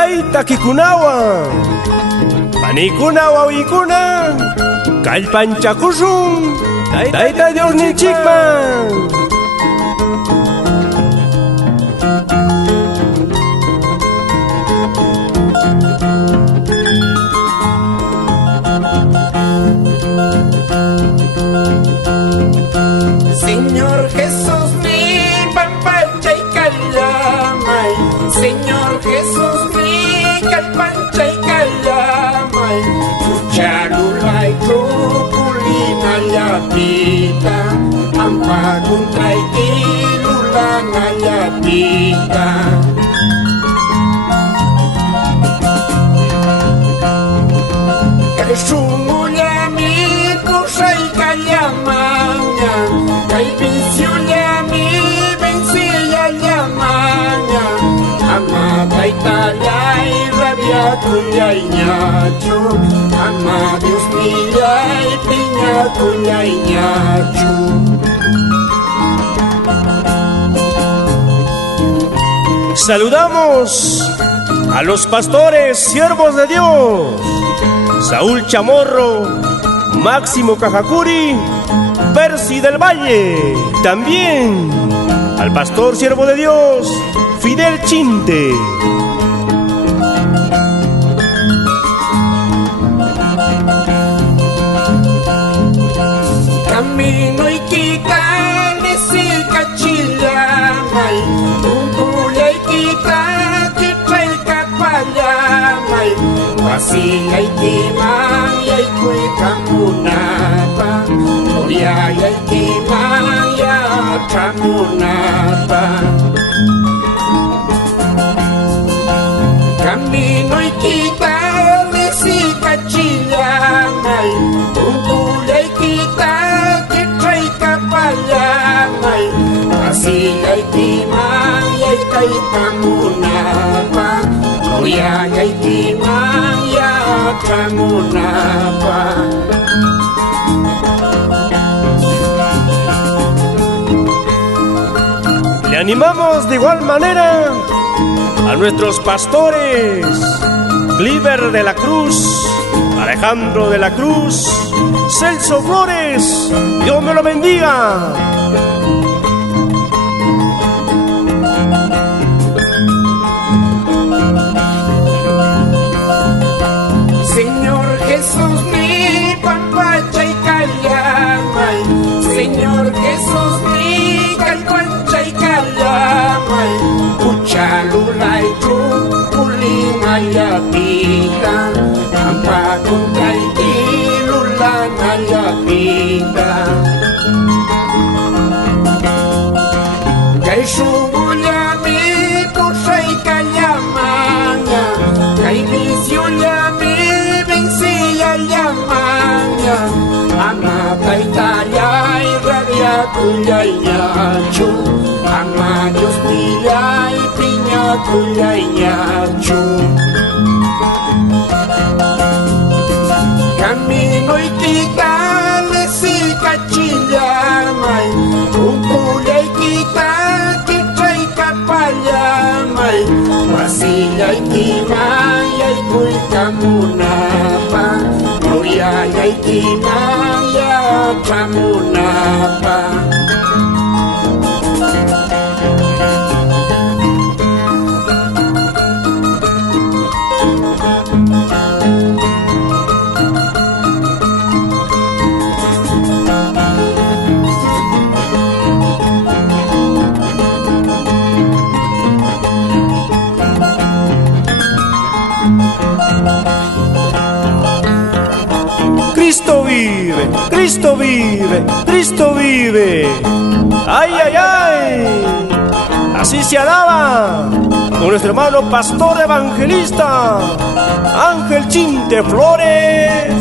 Tayta kikunawan panikuna wawikuna kallpanchakushun Tayta Dios ninchikman. Señor Jesús mi pampacha y callamay, Señor Jesús mi calpancha y callamay, Chuchalula y trupulina yapita, ampa contra y kilulana yapita. Kashumuya mi kusha y callamanya, Kaibisiunya mi vencilla llamanya, ama taitalay rabia kunyay nyachu, ama Dios niyay piña kunyay nyachu. Saludamos a los pastores siervos de Dios, Saúl Chamorro, Máximo Cajacuri, Percy del Valle. También al pastor siervo de Dios, Fidel Chinte. Camino y quita nesi cachillamay, Tumpuya y quita que trae capallamay, Wasila y quimay y cuicamunapa, Oria y quimay y camunapa. Camino y quita nesi cachillamay, Tumpuya y quita que trae capallamay, Wasila y quimay y camunapa, Oria y quimay y camunapa. Le animamos de igual manera a nuestros pastores, Cliver de la Cruz, Alejandro de la Cruz, Celso Flores. Dios me lo bendiga. Señor Jesús mi pampacha y callamay, Señor Jesús mi calpancha y callamay, Uchalula y trupulina yapita, ampa contra y kilulana yapita. Kaishumuya mi pusha y callamanya, Kaibisiunya mi vencilla llamanya, ama taitaya y rabia kuya y nyachu, ama Dios milla y piña kuya y nyachu. Camino y quita lesi cachillamay, Tumpuya y quita que trae capallamay, Wasila y quimay y cuicamunapa, Oria y quimay y camunapa. Cristo vive, Cristo vive, Cristo vive. ¡Ay, ay, ay! Así se alaba con nuestro hermano pastor evangelista Ángel Chinte Flores.